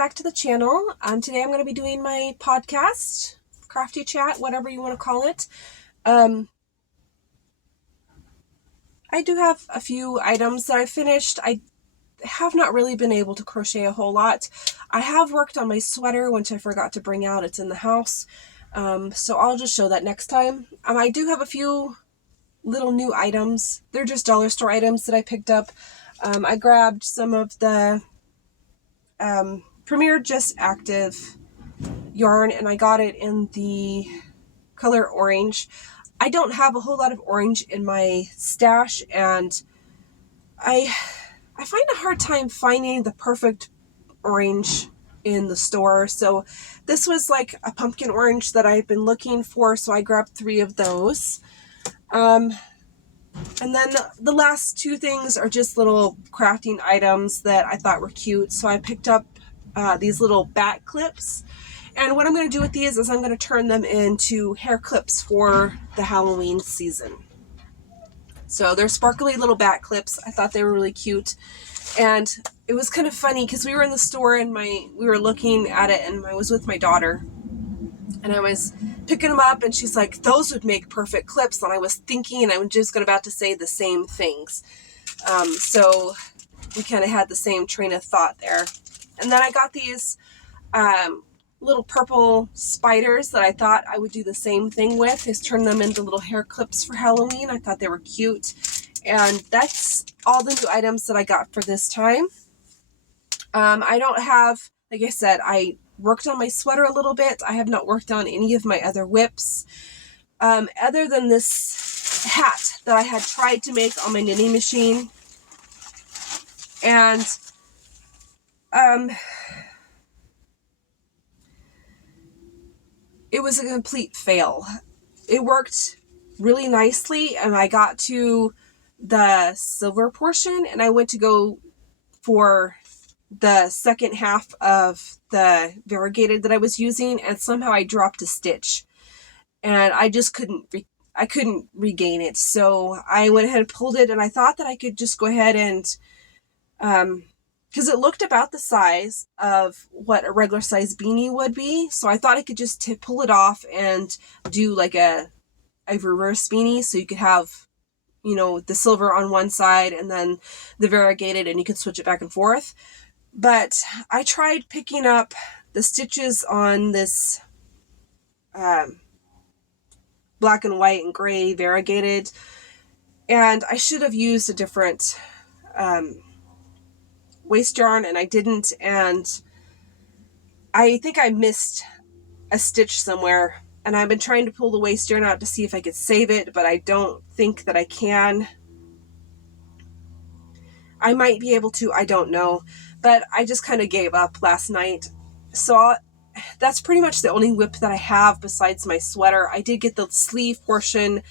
back to the channel. Today I'm going to be doing my podcast, Crafty Chat, whatever you want to call it. I do have a few items that I finished. I have not really been able to crochet a whole lot. I have worked on my sweater, which I forgot to bring out. It's in the house. So I'll just show that next time. I do have a few little new items. They're just dollar store items that I picked up. I grabbed some of the Premier Just Active yarn, and I got it in the color orange. I don't have a whole lot of orange in my stash, and I find a hard time finding the perfect orange in the store. So this was like a pumpkin orange that I've been looking for, so I grabbed 3 of those. And then the last 2 things are just little crafting items that I thought were cute. So I picked up these little bat clips. And what I'm going to do with these is I'm going to turn them into hair clips for the Halloween season. So they're sparkly little bat clips. I thought they were really cute. And it was kind of funny because we were in the store and we were looking at it, and I was with my daughter. And I was picking them up, and she's like, those would make perfect clips. And I was thinking, and I was just about to say the same things. So we kind of had the same train of thought there. And then I got these little purple spiders that I thought I would do the same thing with, is turn them into little hair clips for Halloween. I thought they were cute. And that's all the new items that I got for this time. I don't have, like I said, I worked on my sweater a little bit. I have not worked on any of my other whips. Other than this hat that I had tried to make on my knitting machine. And it was a complete fail. It worked really nicely, and I got to the silver portion, and I went to go for the second half of the variegated that I was using, and somehow I dropped a stitch, and I just couldn't regain it. So I went ahead and pulled it, and I thought that I could just go ahead and because it looked about the size of what a regular size beanie would be. So I thought I could just pull it off and do like a reverse beanie. So you could have, the silver on one side and then the variegated, and you could switch it back and forth. But I tried picking up the stitches on this black and white and gray variegated, and I should have used a different waste yarn, and I didn't, and I think I missed a stitch somewhere, and I've been trying to pull the waste yarn out to see if I could save it, but I don't think that I can. I might be able to, I don't know, but I just kind of gave up last night. So that's pretty much the only whip that I have besides my sweater. I did get the sleeve portion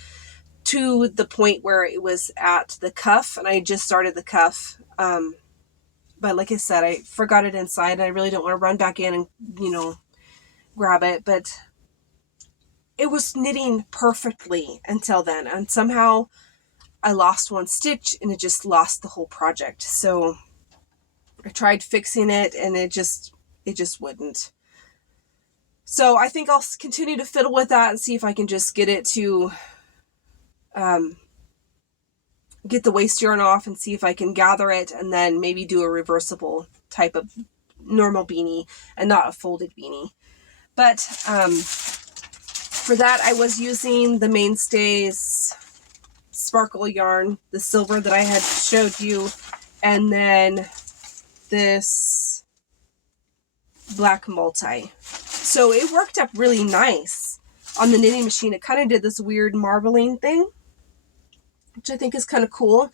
to the point where it was at the cuff, and I just started the cuff. But like I said, I forgot it inside, and I really don't want to run back in and, grab it. But it was knitting perfectly until then. And somehow I lost one stitch, and it just lost the whole project. So I tried fixing it, and it just wouldn't. So I think I'll continue to fiddle with that and see if I can just get it to get the waste yarn off and see if I can gather it, and then maybe do a reversible type of normal beanie and not a folded beanie. But for that, I was using the Mainstays sparkle yarn, the silver that I had showed you, and then this black multi. So it worked up really nice on the knitting machine. It kind of did this weird marbling thing, which I think is kind of cool,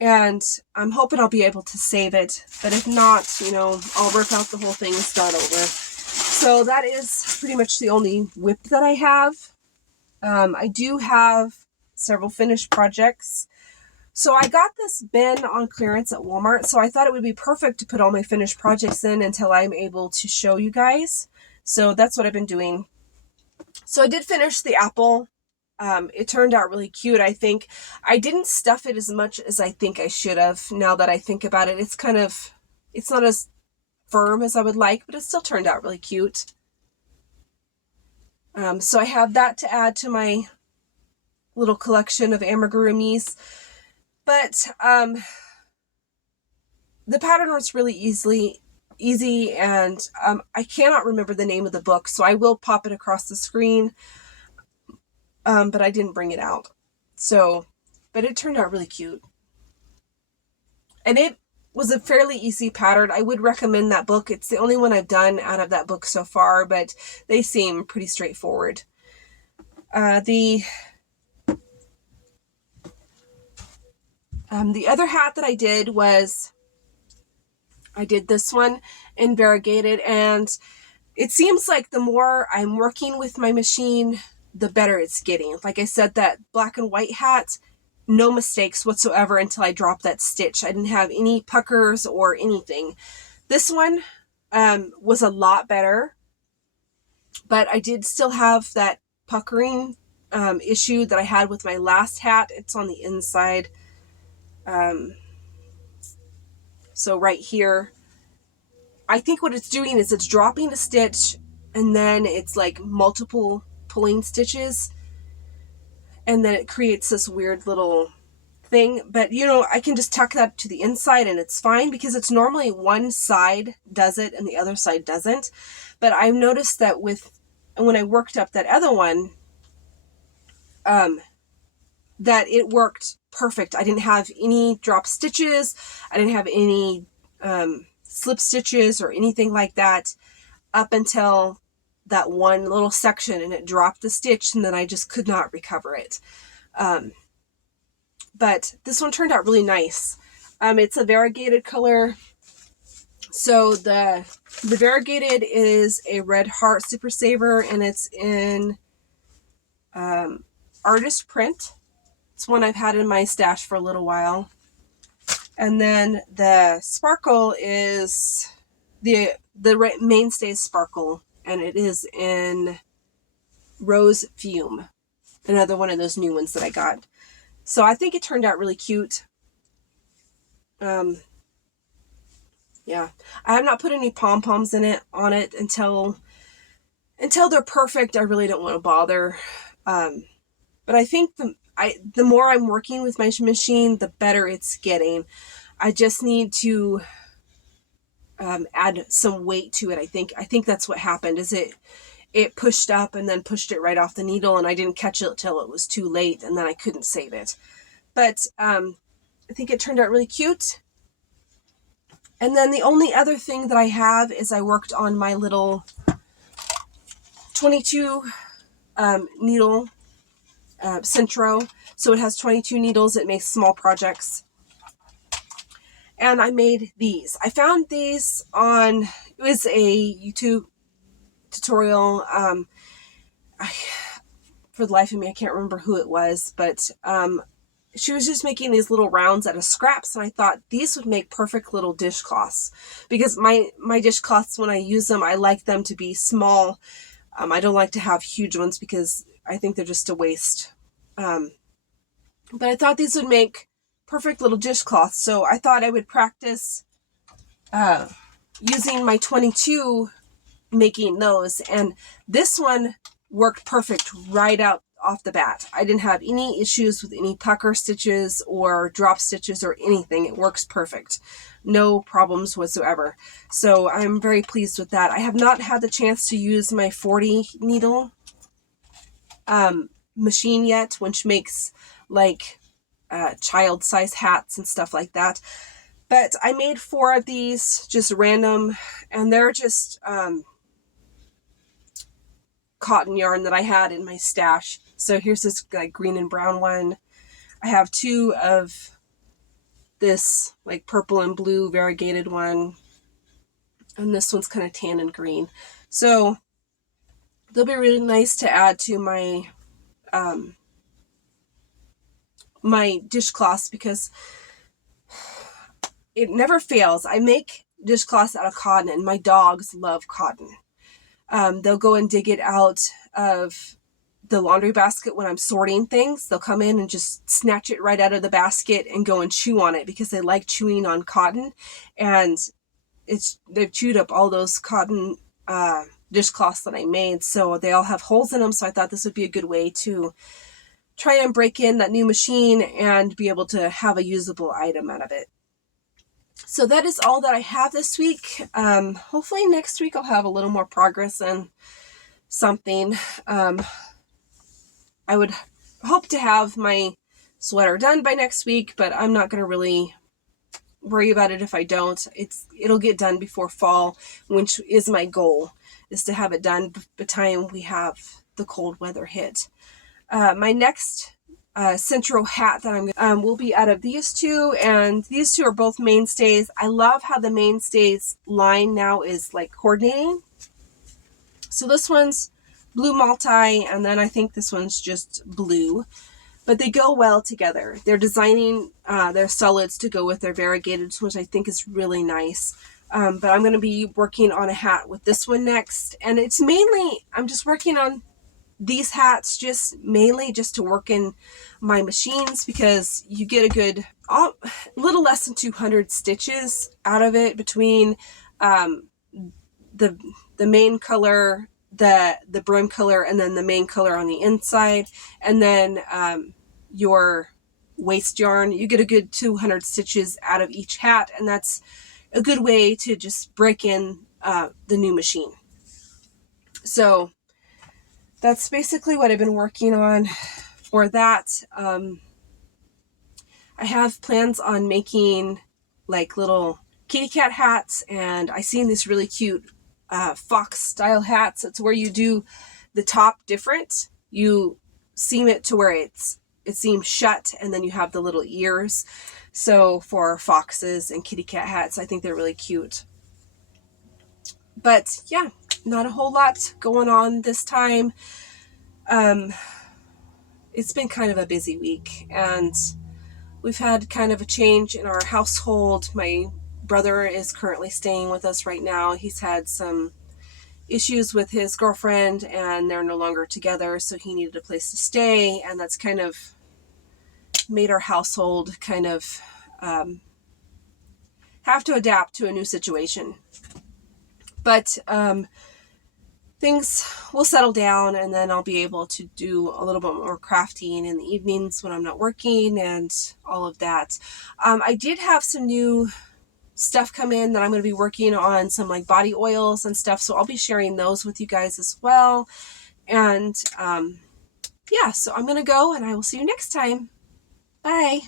and I'm hoping I'll be able to save it, but if not, I'll rip out the whole thing and start over. So that is pretty much the only whip that I have. I do have several finished projects. So I got this bin on clearance at Walmart, so I thought it would be perfect to put all my finished projects in until I'm able to show you guys. So that's what I've been doing. So I did finish the apple. It turned out really cute, I think. I didn't stuff it as much as I think I should have, now that I think about it. It's not as firm as I would like, but it still turned out really cute. So I have that to add to my little collection of amigurumis. But the pattern was really easy, and I cannot remember the name of the book, so I will pop it across the screen, but I didn't bring it out. So, but it turned out really cute. And it was a fairly easy pattern. I would recommend that book. It's the only one I've done out of that book so far, but they seem pretty straightforward. The other hat that I did was, I did this one in variegated, and it seems like the more I'm working with my machine, the better it's getting. Like I said, that black and white hat, no mistakes whatsoever until I dropped that stitch. I didn't have any puckers or anything. This one was a lot better, but I did still have that puckering issue that I had with my last hat. It's on the inside. So right here, I think what it's doing is it's dropping a stitch, and then it's like multiple pulling stitches, and then it creates this weird little thing. But I can just tuck that to the inside and it's fine, because it's normally one side does it and the other side doesn't. But I've noticed that when I worked up that other one, that it worked perfect. I didn't have any drop stitches. I didn't have any slip stitches or anything like that up until that one little section, and it dropped the stitch, and then I just could not recover it. But this one turned out really nice. It's a variegated color. So the variegated is a Red Heart Super Saver, and it's in artist print. It's one I've had in my stash for a little while. And then the sparkle is the mainstay sparkle, and it is in Rose Fume, another one of those new ones that I got. So I think it turned out really cute. Yeah, I have not put any pom-poms on it until they're perfect. I really don't want to bother. But I think the more I'm working with my machine, the better it's getting. I just need to add some weight to it. I think that's what happened. Is it pushed up and then pushed it right off the needle, and I didn't catch it till it was too late, and then I couldn't save it. But I think it turned out really cute. And then the only other thing that I have is I worked on my little 22 needle Centro. So it has 22 needles. It makes small projects. And I made these. I found these on, it was a YouTube tutorial. For the life of me, I can't remember who it was, but she was just making these little rounds out of scraps, and I thought these would make perfect little dishcloths, because my dishcloths, when I use them, I like them to be small. I don't like to have huge ones because I think they're just a waste. But I thought these would make perfect little dishcloths, so I thought I would practice using my 22, making those, and this one worked perfect right out off the bat. I didn't have any issues with any pucker stitches or drop stitches or anything. It works perfect. No problems whatsoever. So I'm very pleased with that. I have not had the chance to use my 40 needle machine yet, which makes like child size hats and stuff like that. But I made 4 of these, just random, and they're just cotton yarn that I had in my stash. So here's this like green and brown one. I have 2 of this like purple and blue variegated one, and this one's kind of tan and green. So they'll be really nice to add to my my dishcloths, because it never fails. I make dishcloths out of cotton, and my dogs love cotton. They'll go and dig it out of the laundry basket when I'm sorting things. They'll come in and just snatch it right out of the basket and go and chew on it, because they like chewing on cotton. And they've chewed up all those cotton dishcloths that I made, so they all have holes in them. So I thought this would be a good way to try and break in that new machine and be able to have a usable item out of it. So that is all that I have this week. Hopefully next week I'll have a little more progress and something. I would hope to have my sweater done by next week, but I'm not going to really worry about it if I don't. It'll get done before fall, which is my goal, is to have it done by the time we have the cold weather hit. My next Centro hat that I'm will be out of these two, and these two are both mainstays. I love how the mainstays line now is like coordinating. So this one's blue multi, and then I think this one's just blue, but they go well together. They're designing their solids to go with their variegateds, which I think is really nice. But I'm going to be working on a hat with this one next, and it's mainly, I'm just working on these hats mainly just to work in my machines, because you get a good little less than 200 stitches out of it between the main color, the brim color, and then the main color on the inside, and then your waist yarn. You get a good 200 stitches out of each hat, and that's a good way to just break in the new machine. So that's basically what I've been working on for that. I have plans on making like little kitty cat hats, and I seen this really cute fox style hats. It's where you do the top different. You seam it to where it seems shut, and then you have the little ears. So for foxes and kitty cat hats, I think they're really cute. But yeah, not a whole lot going on this time. It's been kind of a busy week, and we've had kind of a change in our household. My brother is currently staying with us right now. He's had some issues with his girlfriend, and they're no longer together, so he needed a place to stay, and that's kind of made our household kind of have to adapt to a new situation. But things will settle down, and then I'll be able to do a little bit more crafting in the evenings when I'm not working and all of that. I did have some new stuff come in that I'm going to be working on, some like body oils and stuff, so I'll be sharing those with you guys as well. And yeah, so I'm going to go, and I will see you next time. Bye.